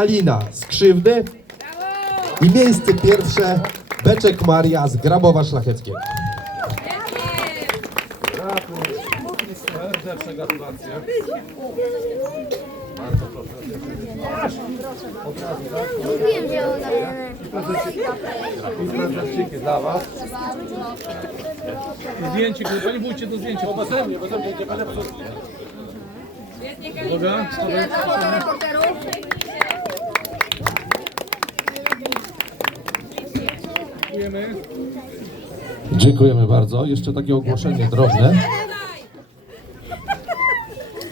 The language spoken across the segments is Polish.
Alina z Krzywdy i miejsce pierwsze Beczek Maria z Grabowa Szlacheckiego. Serdeczne gratulacje. Mówiłem, że ona I prezenciki dla Was. Zdjęcie, kurwa, nie bójcie do zdjęcia. Beze mnie, mnie, nie będę psuł. Uwaga. Dziękujemy. Dziękujemy bardzo. Jeszcze takie ogłoszenie drobne.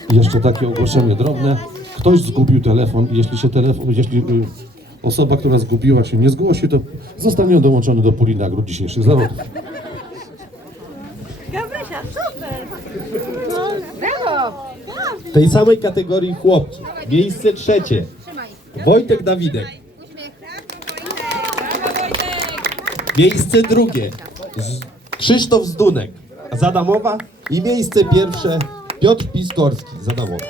Jeszcze takie ogłoszenie drobne. Ktoś zgubił telefon i jeśli się telefon, jeśli y, osoba, która zgubiła się nie zgłosi, to zostanie on dołączony do puli nagród dzisiejszych zawodów. W tej samej kategorii chłopców miejsce trzecie Wojtek Dawidek. Miejsce drugie. Krzysztof Zdunek. Z Adamowa i miejsce pierwsze. Piotr Piskorski. Z Adamowa.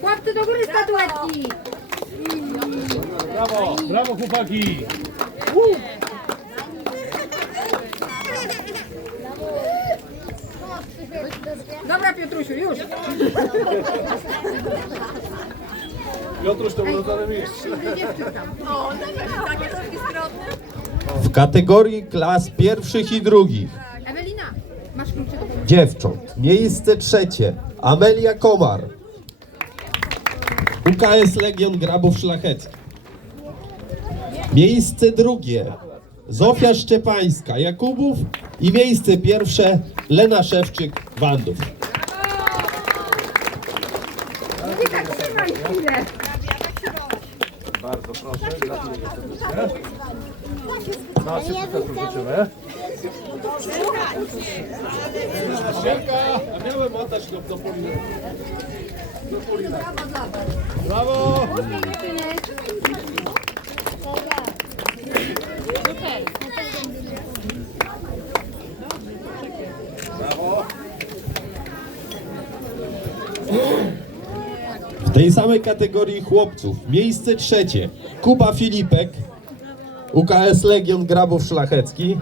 Gratuluję do góry statuetki! Brawo, brawo chłopaki. Dobra Piotrusiu, już! Piotruś to urodzone miejsce. W kategorii klas pierwszych i drugich. Ewelina, masz dziewcząt miejsce trzecie. Amelia Komar. UKS Legion Grabów Szlachecki Miejsce drugie Zofia Szczepańska Jakubów i miejsce pierwsze Lena Szewczyk Wandów. Nie tak, trzymaj chwilę! Bardzo proszę, gratuluję serdecznie. Nasi sukcesu życzymy. A miałem oddać do, do Brawo. W tej samej kategorii chłopców miejsce trzecie Kuba Filipek UKS Legion Grabów Szlachecki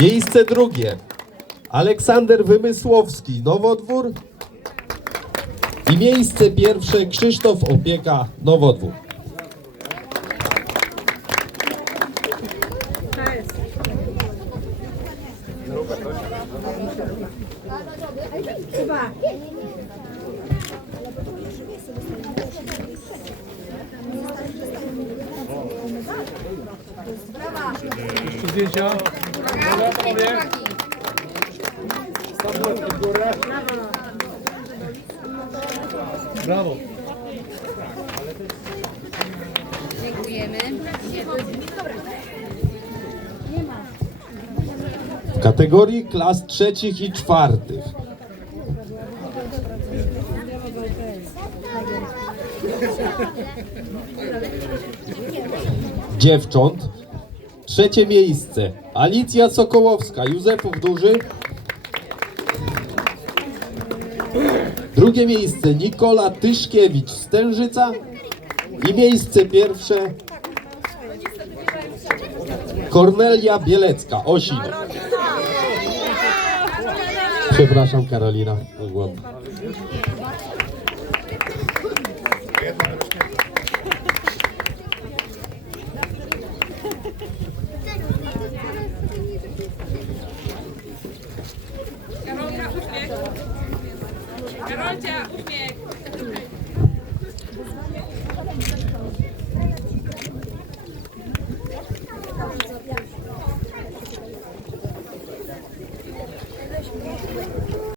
Miejsce drugie Aleksander Wymysłowski Nowodwór i miejsce pierwsze Krzysztof Opieka Nowodwór. Jeszcze zdjęcia. Brawo. Dziękujemy. W kategorii klas trzecich i czwartych dziewcząt trzecie miejsce. Alicja Sokołowska Józefów Duży. Drugie miejsce Nikola Tyszkiewicz Stężyca. I miejsce pierwsze Kornelia Bielecka Osin. Przepraszam Karolina. Karolcia, uśmiech.